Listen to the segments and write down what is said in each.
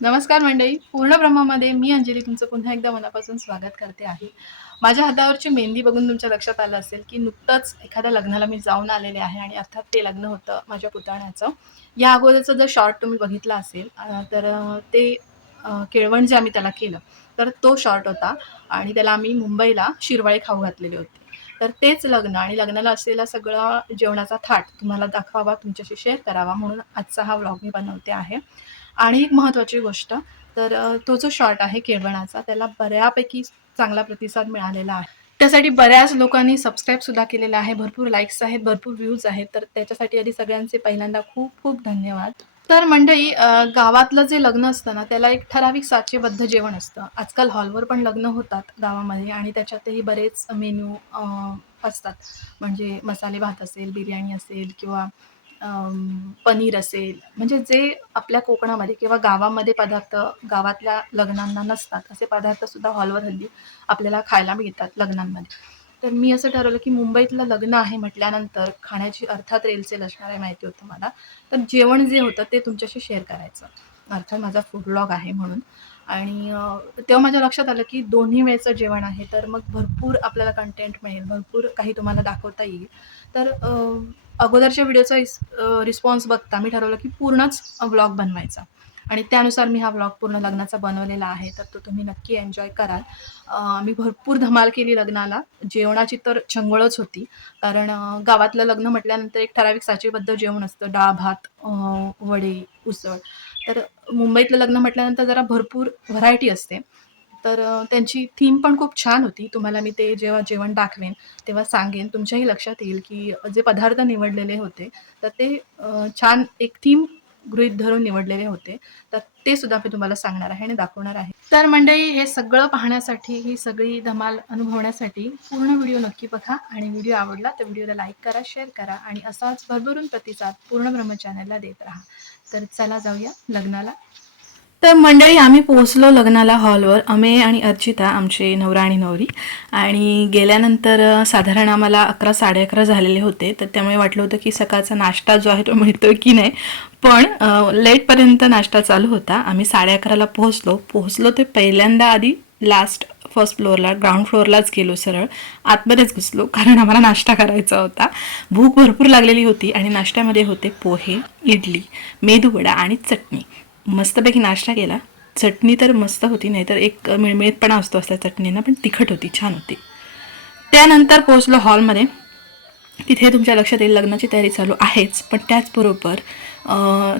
नमस्कार मंडळी. पूर्ण ब्रह्मामध्ये मी अंजली तुमचं पुन्हा एकदा मनापासून स्वागत करते आहे. माझ्या हातावरची मेहंदी बघून तुमच्या लक्षात आलं असेल की नुकतंच एखाद्या लग्नाला मी जाऊन आलेले आहे आणि अर्थात ते लग्न होतं माझ्या पुतण्याचं. या अगोदरचं जर शॉर्ट तुम्ही बघितला असेल तर ते केळवण जे आम्ही त्याला केलं तर तो शॉर्ट होता आणि त्याला आम्ही मुंबईला शिरवाळे खाऊ घातलेले होते. तर तेच लग्न आणि लग्नाला असलेला सगळा जेवणाचा थाट तुम्हाला दाखवावा तुमच्याशी शेअर करावा म्हणून आजचा हा व्लॉग मी बनवते आहे. आणि एक महत्त्वाची गोष्ट तर तो जो शॉर्ट आहे केळवणाचा त्याला बऱ्यापैकी चांगला प्रतिसाद मिळालेला आहे. त्यासाठी बऱ्याच लोकांनी सबस्क्राईबसुद्धा केलेला आहे भरपूर लाईक्स आहेत भरपूर व्ह्यूज आहेत तर त्याच्यासाठी आधी सगळ्यांचे पहिल्यांदा खूप खूप धन्यवाद. तर मंडळी गावातलं जे लग्न असतं ना त्याला एक ठराविक साचेबद्ध जेवण असतं. आजकाल हॉलवर पण लग्न होतात गावामध्ये आणि त्याच्यातही बरेच मेन्यू असतात. म्हणजे मसाले भात असेल बिर्याणी असेल किंवा पनीर असेल म्हणजे जे आपल्या कोकणामध्ये किंवा गावामध्ये पदार्थ गावातल्या लग्नांना नसतात असे पदार्थ सुद्धा हॉलवर हल्ली आपल्याला खायला मिळतात लग्नांमध्ये. तर मी असं ठरवलं की मुंबईतलं लग्न आहे म्हटल्यानंतर खाण्याची अर्थात रेलचेल असणार आहे माहिती होतं मला तर जेवण जे होतं ते तुमच्याशी शेअर करायचं. अर्थात माझा फूड ब्लॉग आहे म्हणून. आणि तेव्हा माझ्या लक्षात आलं की दोन्ही वेळचं जेवण आहे तर मग भरपूर आपल्याला कंटेंट मिळेल भरपूर काही तुम्हाला दाखवता येईल. तर अगोदरच्या व्हिडिओचा रिस रिस्पॉन्स बघता मी ठरवलं की पूर्णच व्लॉग बनवायचा. आणि त्यानुसार मी हा व्लॉग पूर्ण लग्नाचा बनवलेला आहे तर तो तुम्ही नक्की एन्जॉय कराल. मी भरपूर धमाल केली लग्नाला. जेवणाची तर चंगळच होती कारण गावातलं लग्न म्हटल्यानंतर एक ठराविक साचीबद्ध जेवण असतं. डाळ भात वडे उसळ. तर मुंबईतलं लग्न म्हटल्यानंतर जरा भरपूर व्हरायटी असते. तर त्यांची थीम पण खूप छान होती. तुम्हाला मी ते जेव्हा जेवण दाखवेन तेव्हा सांगेन. तुमच्याही लक्षात येईल की जे पदार्थ निवडलेले होते तर ते छान एक थीम गृहित धरून निवडलेले होते. तर ते सुद्धा मी तुम्हाला सांगणार आहे आणि दाखवणार आहे. तर मंडळी हे सगळं पाहण्यासाठी ही सगळी धमाल अनुभवण्यासाठी पूर्ण व्हिडिओ नक्की बघा आणि व्हिडिओ आवडला तर व्हिडिओला लाईक करा शेअर करा आणि असाच भरभरून प्रतिसाद पूर्ण ब्रह्म चॅनलला देत राहा. तर चला जाऊया लग्नाला. तर मंडळी आम्ही पोहोचलो लग्नाला हॉलवर. अमेय आणि अर्चिता आमचे नवरा आणि नवरी. आणि गेल्यानंतर साधारण आम्हाला अकरा साडे अकरा झालेले होते. तर त्यामुळे वाटलं होतं की सकाळचा नाश्ता जो आहे तो मिळतोय की नाही. पण लेटपर्यंत नाश्ता चालू होता. आम्ही साडे अकराला पोहोचलो. पोहोचलो ते पहिल्यांदा आधी लास्ट फर्स्ट फ्लोअरला ग्राउंड फ्लोअरलाच गेलो सरळ. आतमध्येच घुसलो कारण आम्हाला नाश्ता करायचा होता. भूक भरपूर लागलेली होती आणि नाश्त्यामध्ये होते पोहे इडली मेदूवडा आणि चटणी. मस्तपैकी नाश्ता केला. चटणी तर मस्त होती नाहीतर एक मिळमिळीतपणा असतो असल्या चटणीनं पण तिखट होती छान होती. त्यानंतर पोहोचलो हॉलमध्ये. तिथे तुमच्या लक्षात येईल लग्नाची तयारी चालू आहेच पण त्याचबरोबर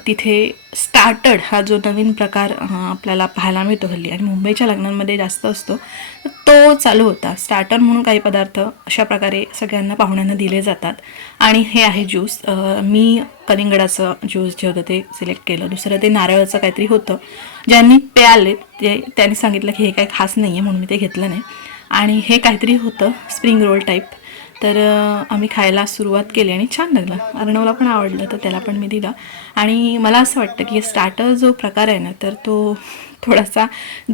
तिथे स्टार्टड हा जो नवीन प्रकार आपल्याला पाहायला मिळतो हल्ली आणि मुंबईच्या लग्नांमध्ये जास्त असतो तो चालू होता. स्टार्टर म्हणून काही पदार्थ अशा प्रकारे सगळ्यांना पाहुण्यांना दिले जातात. आणि हे आहे ज्यूस मी कलिंगडाचं ज्यूस जे होतं ते सिलेक्ट केलं. दुसरं ते नारळाचं काहीतरी होतं. ज्यांनी प्याले ते त्यांनी सांगितलं की हे काही खास नाही आहे म्हणून मी ते घेतलं नाही. आणि हे काहीतरी होतं स्प्रिंग रोल टाईप तर आम्ही खायला सुरुवात केली आणि छान लागलं. अर्णवला पण आवडलं तर त्याला पण मी दिलं. आणि मला असं वाटतं की स्टार्टर जो प्रकार आहे ना तर तो थोडासा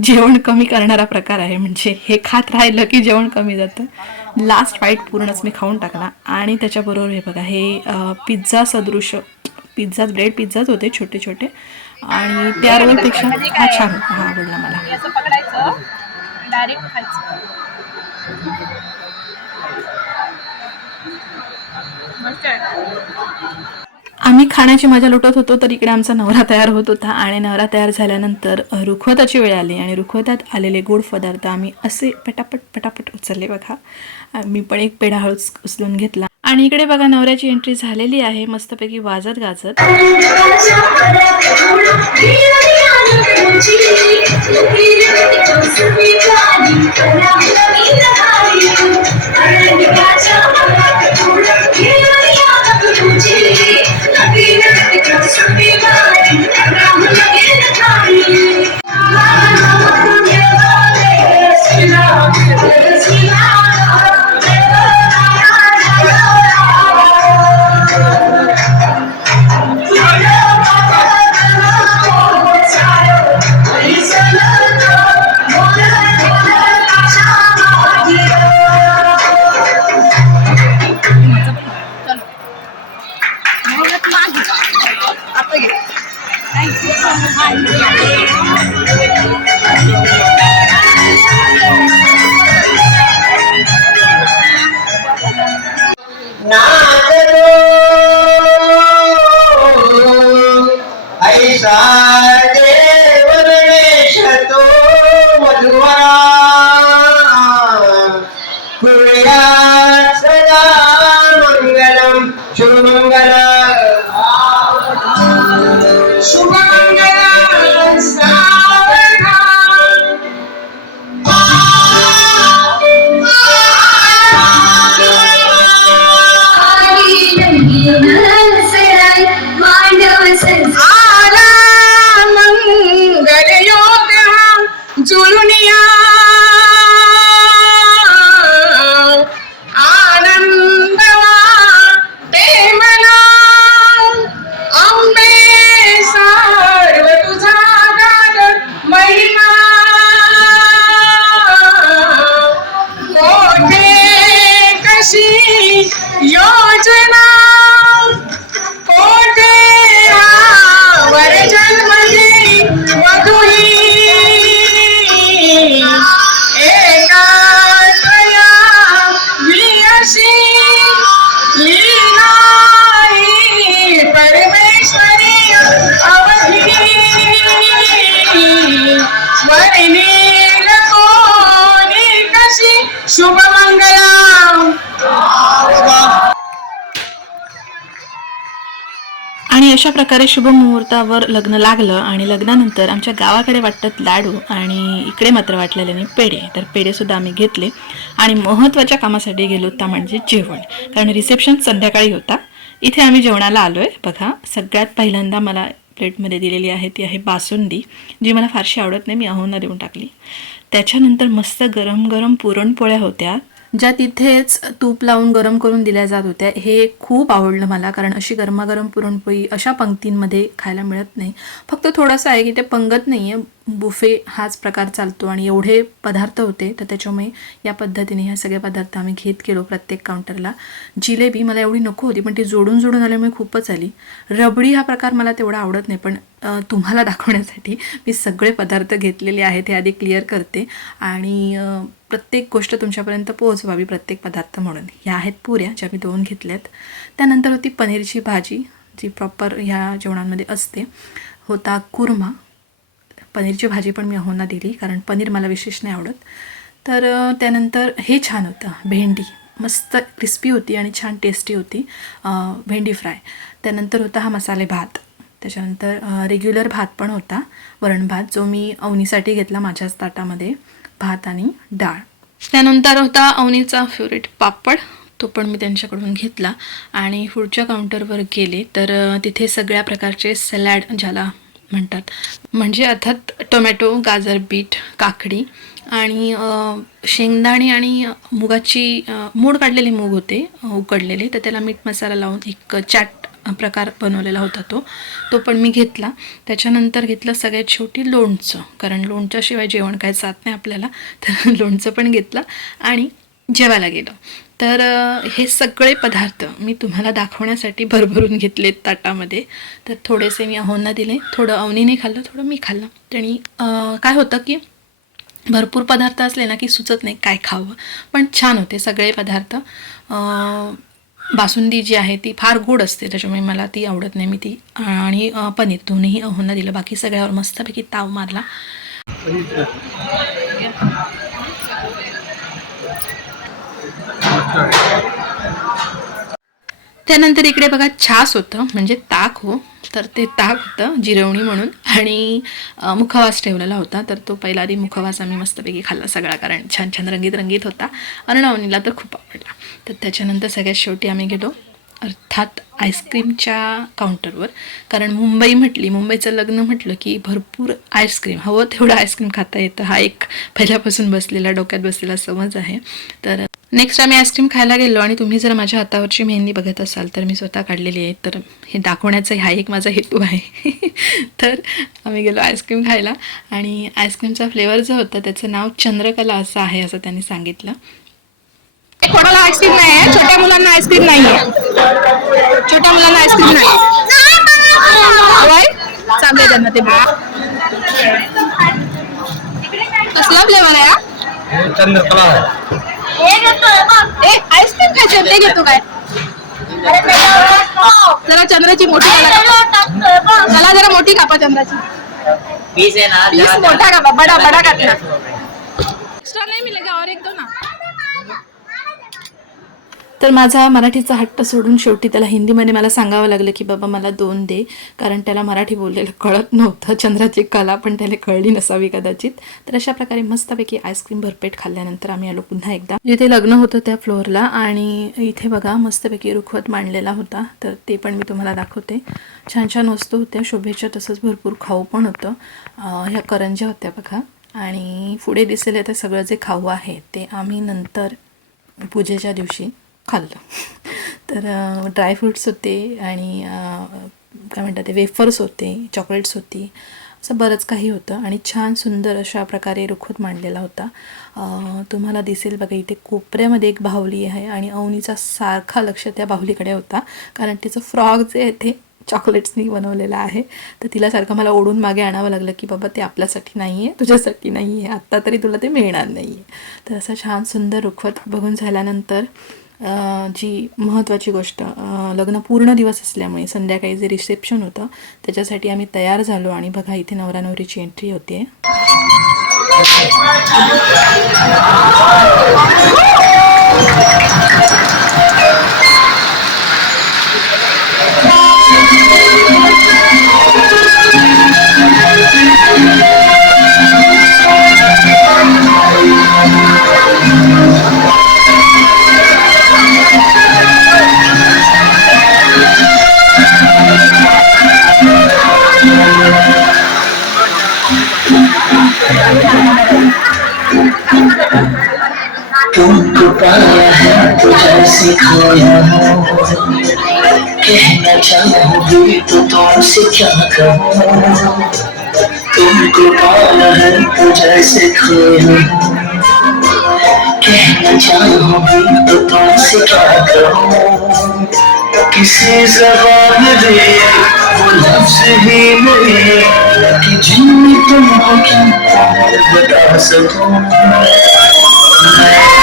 जेवण कमी करणारा प्रकार आहे. म्हणजे हे खात राहिलं की जेवण कमी जातं. लास्ट फाईट पूर्णच मी खाऊन टाकला. आणि त्याच्याबरोबर हे बघा हे पिझ्झा सदृश पिझ्झा ब्रेड पिझ्झाच होते छोटे छोटे. आणि त्या रोलपेक्षा हा छान होता. हा आवडला मला. डायरेक्ट खायचं. आम्ही खाण्याची मजा लुटत होतो तर इकडे आमचा नवरा तयार होत होता आणि नवरा तयार झाल्यानंतर रुखवताची वेळ आली आणि रुखवतात आलेले गोड पदार्थ आम्ही असे पटापट पटापट उचलले बघा. मी पण एक पेढा हळूच उचलून घेतला. आणि इकडे बघा नवऱ्याची एंट्री झालेली आहे मस्तपैकी वाजत गाजत. Thank you. अशा प्रकारे शुभ मुहूर्तावर लग्न लागलं आणि लग्नानंतर आमच्या गावाकडे वाटतात लाडू आणि इकडे मात्र वाटलेले नाही पेढे. तर पेढेसुद्धा आम्ही घेतले आणि महत्त्वाच्या कामासाठी गेलो त्या म्हणजे जेवण. कारण रिसेप्शन संध्याकाळी होता. इथे आम्ही जेवणाला आलो आहे बघा सगळ्यात पहिल्यांदा मला प्लेटमध्ये दिलेली आहे ती आहे बासुंदी जी मला फारशी आवडत नाही. मी अहोना देऊन टाकली. त्याच्यानंतर मस्त गरम गरम पुरणपोळ्या होत्या. ज्या तिथेच तूप लावून गरम करून दिल्या जात होत्या हे खूप आवडलं मला कारण अशी गरमागरम पुरणपोळी अशा पंक्तींमध्ये खायला मिळत नाही. फक्त थोडंसं आहे की ते पंगत नाही आहे बुफे हाच प्रकार चालतो आणि एवढे पदार्थ होते तर त्याच्यामुळे या पद्धतीने ह्या सगळे पदार्थ आम्ही घेत गेलो प्रत्येक काउंटरला जिलेबी मला एवढी नको होती पण ती जोडून जोडून आल्यामुळे खूपच आली. रबडी हा प्रकार मला तेवढा आवडत नाही पण तुम्हाला दाखवण्यासाठी मी सगळे पदार्थ घेतलेले आहेत हे आधी क्लिअर करते. आणि प्रत्येक गोष्ट तुमच्यापर्यंत पोहोचवावी प्रत्येक पदार्थ म्हणून. ह्या आहेत पुऱ्या ज्या मी दोन घेतल्यात. त्यानंतर होती पनीरची भाजी जी प्रॉपर ह्या जेवणांमध्ये असते. होता कुर्मा. पनीरची भाजी पण मी अहोंना दिली कारण पनीर मला विशेष नाही आवडत. तर त्यानंतर हे छान होतं भेंडी. मस्त क्रिस्पी होती आणि छान टेस्टी होती भेंडी फ्राय. त्यानंतर होता हा मसाले भात. त्याच्यानंतर रेग्युलर भात पण होता वरण भात जो मी अवनीसाठी घेतला माझ्याच ताटामध्ये भात आणि डाळ. त्यानंतर होता अवनीचा फेवरेट पापड तो पण मी त्यांच्याकडून घेतला. आणि पुढच्या काउंटरवर गेले तर तिथे सगळ्या प्रकारचे सॅलॅड ज्याला म्हणतात. म्हणजे अर्थात टोमॅटो गाजर बीट काकडी आणि शेंगदाणे आणि मुगाची मूड काढलेले मूग होते उकडलेले. तर त्याला मीठ मसाला लावून एक चाट प्रकार बनवलेला होता तो. तो पण मी घेतला. त्याच्यानंतर घेतलं सगळ्यात शेवटी लोणचं. कारण लोणच्याशिवाय जेवण काय जात नाही आपल्याला. तर लोणचं पण घेतलं आणि जेवायला गेलो. तर हे सगळे पदार्थ मी तुम्हाला दाखवण्यासाठी भरभरून घेतलेत ताटामध्ये. तर थोडेसे मी अहोंना दिले. थोडं अवनीने खाल्लं थोडं मी खाल्लं. आणि काय होतं की भरपूर पदार्थ असले ना की सुचत नाही काय खावं. पण छान होते सगळे पदार्थ. बासुंदी जी आहे ती फार गोड असते त्याच्यामुळे मला ती आवडत नाही. मी ती आणि पनीर दोन्हीही अहोंना दिलं. बाकी सगळ्यावर मस्तपैकी ताव मारला. त्यानंतर इकडे बघा छास होतं म्हणजे ताक हो. तर ते ताक होतं जिरवणी म्हणून. आणि मुखवास ठेवलेला होता. तर तो पहिला आधी मुखवास आम्ही मस्तपैकी खाल्ला सगळा कारण छान छान रंगीत रंगीत होता. अर्णवनीला तर खूप आवडला. तर त्याच्यानंतर सगळ्यात शेवटी आम्ही गेलो अर्थात आईस्क्रीमच्या काउंटरवर. कारण मुंबई म्हटली मुंबईचं लग्न म्हटलं की भरपूर आईस्क्रीम हवं तेवढं आईस्क्रीम खाता येतं. हा एक पहिल्यापासून बसलेला डोक्यात बसलेला समज आहे. तर नेक्स्ट आम्ही आईस्क्रीम खायला गेलो आणि तुम्ही जर माझ्या हातावरची मेहंदी बघत असाल तर मी स्वतः काढलेली आहे. तर हे दाखवण्याचा हा एक माझा हेतू आहे. तर आम्ही गेलो आईस्क्रीम खायला आणि आईस्क्रीमचा फ्लेवर जो होता त्याचं नाव चंद्रकला असं आहे असं त्यांनी सांगितलं. कोणाला आईस्क्रीम नाही आहे छोट्या मुलांना आईस्क्रीम नाही आहे छोट्या मुलांना आईस्क्रीम नाही? चांगलं त्यांना ते कसला फ्लेवर आहे. हा? ए आईस्क्रीम खायचं ते घेतो काय? जरा चंद्राची मोठी. मला जरा मोठी कापा चंद्राची. पीस है ना पीस मोठा कापा बडा बडा काटना एक्स्ट्रा नाही मिलेगा और एक दो ना तर माझा मराठीचा हट्ट सोडून शेवटी त्याला हिंदीमध्ये मला सांगावं लागलं की बाबा मला दोन दे. कारण त्याला मराठी बोललेलं कळत नव्हतं चंद्राची कला पण त्याला कळली नसावी कदाचित. तर अशा प्रकारे मस्तपैकी आईस्क्रीम भरपेट खाल्ल्यानंतर आम्ही आलो पुन्हा एकदा. जिथे लग्न होतं त्या फ्लोअरला आणि इथे बघा मस्तपैकी रुखवत मांडलेला होता. तर ते पण मी तुम्हाला दाखवते. छान छान वस्तू होत्या. शोभेच्या तसंच भरपूर खाऊ पण होतं. ह्या करंज्या होत्या बघा. आणि पुढे दिसलेलं ते सगळं जे खाऊ आहे ते आम्ही नंतर पूजेच्या दिवशी खाल्लं. तर ड्रायफ्रूट्स होते आणि काय म्हणतात ते वेफर्स होते चॉकलेट्स होती. असं बरंच काही होतं आणि छान सुंदर अशा प्रकारे रुखवत मांडलेला होता. तुम्हाला दिसेल बघा इथे कोपऱ्यामध्ये एक बाहुली आहे आणि अवनीचा सारखा लक्ष त्या बाहुलीकडे होता. कारण तिचं फ्रॉक जे आहे ते चॉकलेट्सनी बनवलेलं आहे. तर तिला सारखं मला ओढून मागे आणावं लागलं की बाबा ते आपल्यासाठी नाही आहे तुझ्यासाठी नाही आहे आत्ता तरी तुला ते मिळणार नाही आहे तर असं छान सुंदर रुखवत बघून झाल्यानंतर जी महत्त्वाची गोष्ट लग्न पूर्ण दिवस असल्यामुळे संध्याकाळी जे रिसेप्शन होतं त्याच्यासाठी आम्ही तयार झालो आणि बघा इथे नवरा नवरीची एंट्री होते तो जैसे खोया कहना चाहूंगी तो तुमसे क्या कहूँ किसी जबान में वो लफ्ज ही कि जिनमें बता सकूं मैं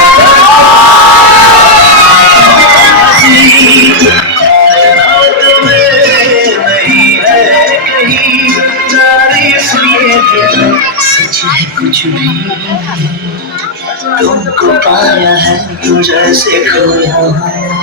तुमको पाया है तो जैसे खोया है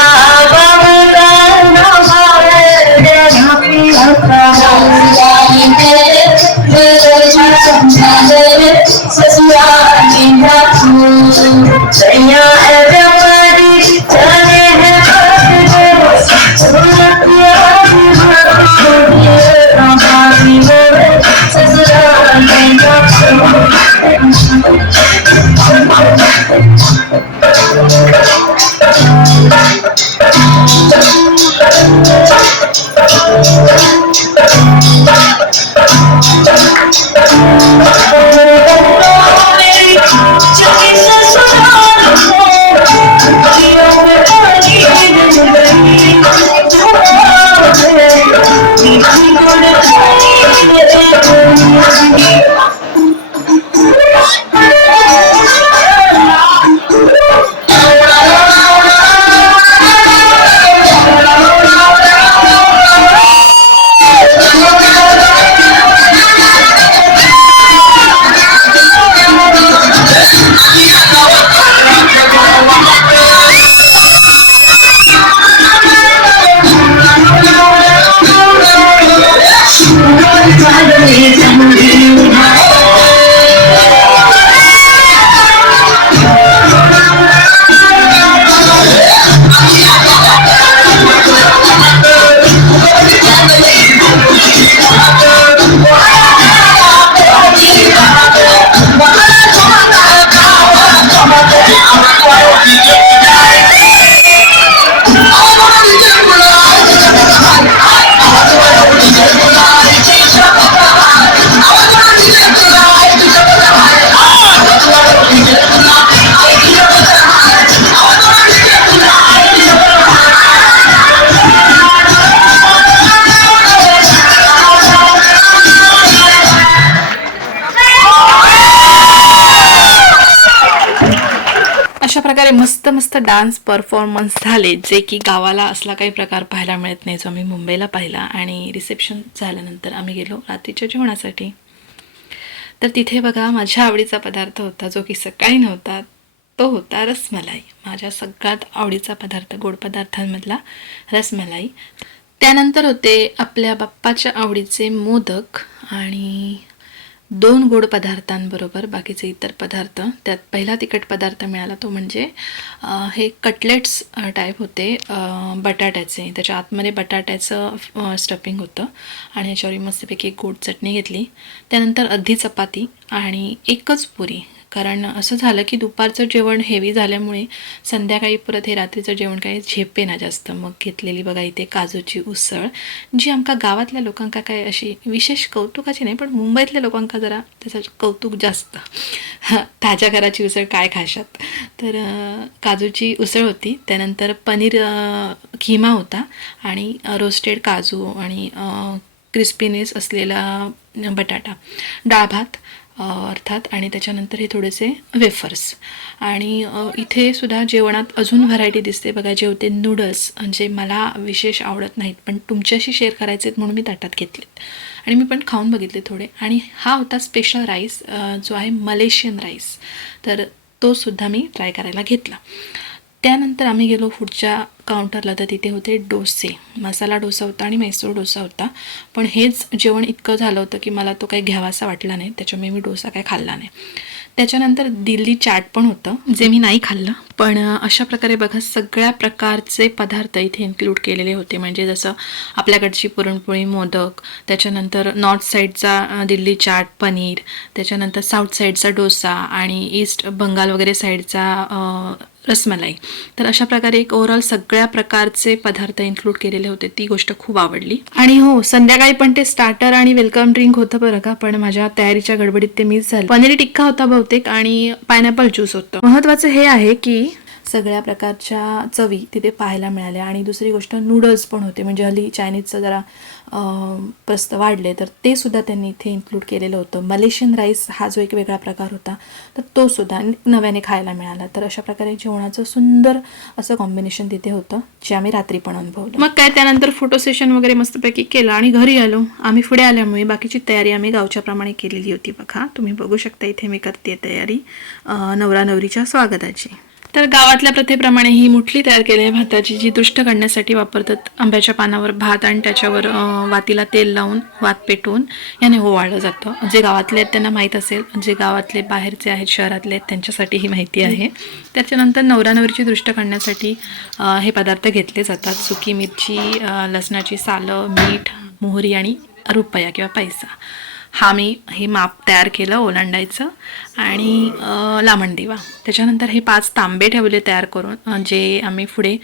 डान्स परफॉर्मन्स झाले जे की गावाला असला काही प्रकार पाहायला मिळत नाही जो आम्ही मुंबईला पाहिला आणि रिसेप्शन झाल्यानंतर आम्ही गेलो रात्रीच्या जेवणासाठी. तर तिथे बघा माझ्या आवडीचा पदार्थ होता जो की सकाळी नव्हता तो होता रसमलाई. माझ्या सगळ्यात आवडीचा पदार्थ गोड पदार्थांमधला रसमलाई. त्यानंतर होते आपल्या बाप्पाच्या आवडीचे मोदक आणि दोन गोड पदार्थांबरोबर बाकीचे इतर पदार्थ त्यात पहिला तिखट पदार्थ मिळाला तो म्हणजे हे कटलेट्स टाईप होते बटाट्याचे. त्याच्या आतमध्ये बटाट्याचं स्टफिंग होतं आणि ह्याच्यावर मस्तपैकी एक गोड चटणी घेतली. त्यानंतर अर्धी चपाती आणि एकच पुरी. कारण असं झालं की दुपारचं जेवण हेवी झाल्यामुळे संध्याकाळी परत हे रात्रीचं जेवण काही झेपे ना जास्त. मग घेतलेली बघा इथे काजूची उसळ जी आमका गावातल्या लोकांका काय अशी विशेष कौतुकाची नाही पण मुंबईतल्या लोकांका जरा त्याचं कौतुक जास्त. ताज्या घराची उसळ काय खाशात? तर काजूची उसळ होती. त्यानंतर पनीर अं, खिमा होता आणि रोस्टेड काजू आणि क्रिस्पीनेस असलेला बटाटा. डाळ भात अर्थात आणि त्याच्यानंतर हे थोडेसे वेफर्स आणि इथे सुद्धा जेवणात अजून व्हरायटी दिसते. बघा जेवते नूडल्स म्हणजे मला विशेष आवडत नाहीत पण तुमच्याशी शेअर करायचे आहेत म्हणून मी ताटात घेतलेत. आणि मी पण खाऊन बघितले थोडे. आणि हा होता स्पेशल राईस जो आहे मलेशियन राईस तर तो सुद्धा मी ट्राय करायला घेतला. त्यानंतर आम्ही गेलो पुढच्या काउंटरला तर तिथे होते डोसे. मसाला डोसा होता आणि मैसूर डोसा होता. पण हेच जेवण इतकं झालं होतं की मला तो काही घ्यावासा वाटला नाही. त्याच्यामुळे मी डोसा काही खाल्ला नाही. त्याच्यानंतर दिल्ली चाट पण होतं जे मी नाही खाल्लं. पण अशा प्रकारे बघा सगळ्या प्रकारचे पदार्थ इथे इन्क्लूड केलेले होते. म्हणजे जसं आपल्याकडची पुरणपोळी मोदक त्याच्यानंतर नॉर्थ साईडचा दिल्ली चाट पनीर त्याच्यानंतर साऊथ साईडचा डोसा आणि ईस्ट बंगाल वगैरे साईडचा रसमलाई. तर अशा प्रकारे एक ओव्हरऑल सगळ्या प्रकारचे पदार्थ इन्क्लूड केलेले होते. ती गोष्ट खूप आवडली. आणि हो संध्याकाळी पण ते स्टार्टर आणि वेलकम ड्रिंक होतं बरं का पण माझ्या तयारीच्या गडबडीत ते मिस झालं. पनीर टिक्का होता बहुतेक आणि पायनॅपल ज्यूस होतं. महत्वाचं हे आहे की सगळ्या प्रकारच्या चवी तिथे पाहायला मिळाल्या. आणि दुसरी गोष्ट नूडल्स पण होते. म्हणजे हल्ली चायनीजचं जरा प्रस्त वाढले तर ते सुद्धा त्यांनी इथे इन्क्लूड केलेलं होतं. मलेशियन राईस हा जो एक वेगळा प्रकार होता तर तो सुद्धा नव्याने खायला मिळाला. तर अशा प्रकारे जेवणाचं सुंदर असं कॉम्बिनेशन तिथे होतं जे आम्ही रात्री पण अनुभवलं. मग काय त्यानंतर फोटो सेशन वगैरे मस्तपैकी केलं आणि घरी आलो. आम्ही पुढे आल्यामुळे बाकीची तयारी आम्ही गावच्या प्रमाणे केलेली होती बघा. तुम्ही बघू शकता इथे मी करते तयारी. नवरा नवरीच्या स्वागताची. तर गावातल्या प्रथेप्रमाणे ही मुठली तयार केलेली भाताची जी दृष्ट काढण्यासाठी वापरतात. आंब्याच्या पानावर भात आणि त्याच्यावर वातीला तेल लावून वात पेटवून याने ओवाळलं जातं. जे गावातले आहेत त्यांना माहीत असेल जे गावातले बाहेरचे आहेत शहरातले आहेत त्यांच्यासाठी ही माहिती आहे. त्याच्यानंतर नवरा नवरीची दृष्ट काढण्यासाठी हे पदार्थ घेतले जातात. सुकी मिरची लसणाची सालं मीठ मोहरी आणि रुपया किंवा पैसा. हा मी हे माप तयार केलं ओलांडायचं आणि लामण दिवा. त्याच्यानंतर हे पाच तांबे ठेवले तयार करून जे आम्ही पुढे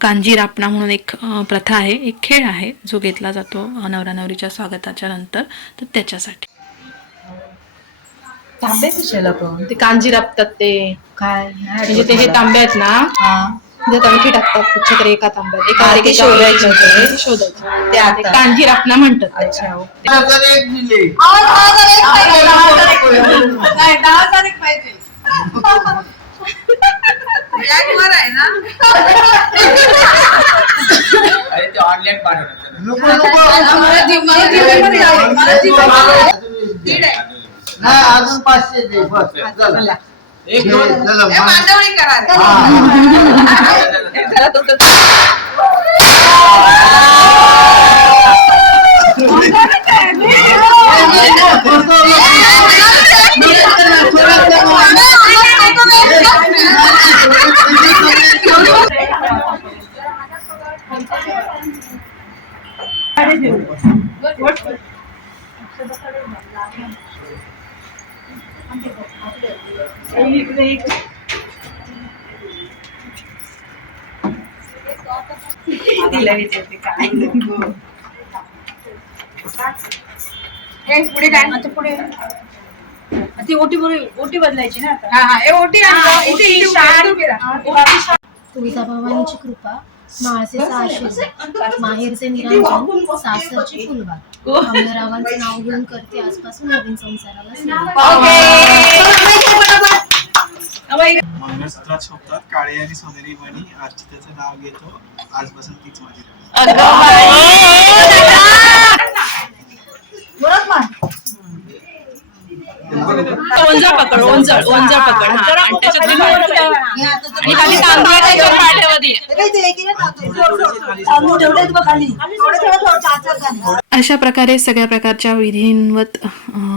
कांजी रापणा म्हणून एक प्रथा आहे एक खेळ आहे जो घेतला जातो नवरा नवरीच्या स्वागताच्या नंतर तर त्याच्यासाठी. तांबे कशाला पण? ते कांजी रापतात ते. काय? म्हणजे ते हे तांबे आहेत ना? जे तणकी टाकतात कुठच्या एका तांब्यात. एका हा, ते एका शोधायचे ते. शोधायचे. ते आता. ते कांजी रापणा म्हणतात अच्छा. ओके. अरे ते ऑनलाईन पाठवतात नाही अजून पाचशे दे. बस चला. एक दोन चला, मा- तिला ओटी ओटी बदलायची ना आता हा हा ओटी राहा. तुळजाभवानीची कृपा आशीर्वाद माहेरचे निरंजन सासरची फुलवात कमलरावांचं नाव घेऊन करते आजपासून नवीन संसाराला सुरुवात. मंगळसूत्रात शोभतात काळे आणि सोनेरी मणी अर्चिताचं नाव घेतो आजपासून तीच माझी राणी. ओंजा पकड ओंजळ ओंजा पकड हा. आणि त्याच्यात लिंबू आणि खाली तांदूळ त्याच्यावर पाठवत ये. अशा प्रकारे सगळ्या प्रकारच्या विधींवत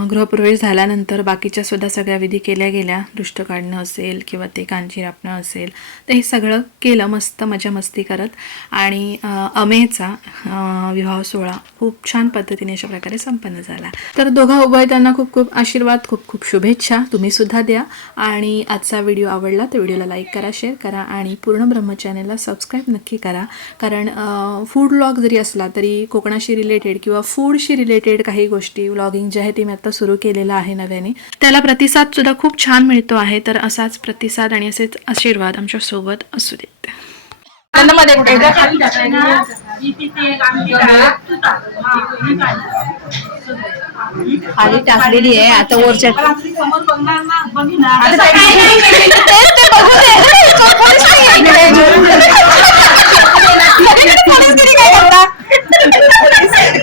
गृहप्रवेश झाल्यानंतर बाकीच्या सुद्धा सगळ्या विधी केल्या गेल्या. दृष्ट काढणं असेल किंवा ते कांजी रापणं असेल तर हे सगळं केलं मस्त मजा मस्ती करत. आणि अमेचा विवाह सोहळा खूप छान पद्धतीने अशा प्रकारे संपन्न झाला. तर दोघा उभयतांना खूप खूप आशीर्वाद खूप खूप शुभेच्छा. तुम्ही सुद्धा द्या. आणि आजचा व्हिडिओ आवडला तर व्हिडिओला लाईक करा शेअर करा आणि पूर्ण ब्रह्म चॅनलला सबस्क्राईब नक्की करा. कारण फूड ब्लॉग जरी असला तरी कोकणाशी रिलेटेड किंवा फूडशी रिलेटेड काही गोष्टी व्लॉगिंग जे आहे ते मी आता सुरू केलेलं आहे नव्याने. त्याला प्रतिसाद सुद्धा खूप छान मिळतो आहे तर असाच प्रतिसाद आणि असेच आशीर्वाद आमच्यासोबत असू देत. खाली टाकलेली आहे आता वरच्या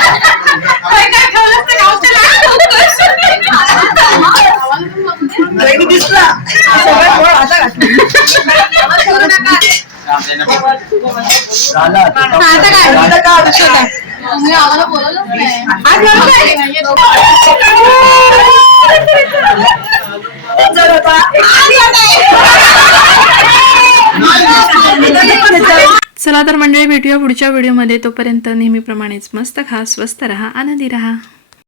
आम्हाला बोलवलंच नाही. चला तर मंडळी भेटूया पुढच्या व्हिडिओमध्ये. तोपर्यंत नेहमीप्रमाणेच मस्त खा स्वस्त राहा आनंदी राहा.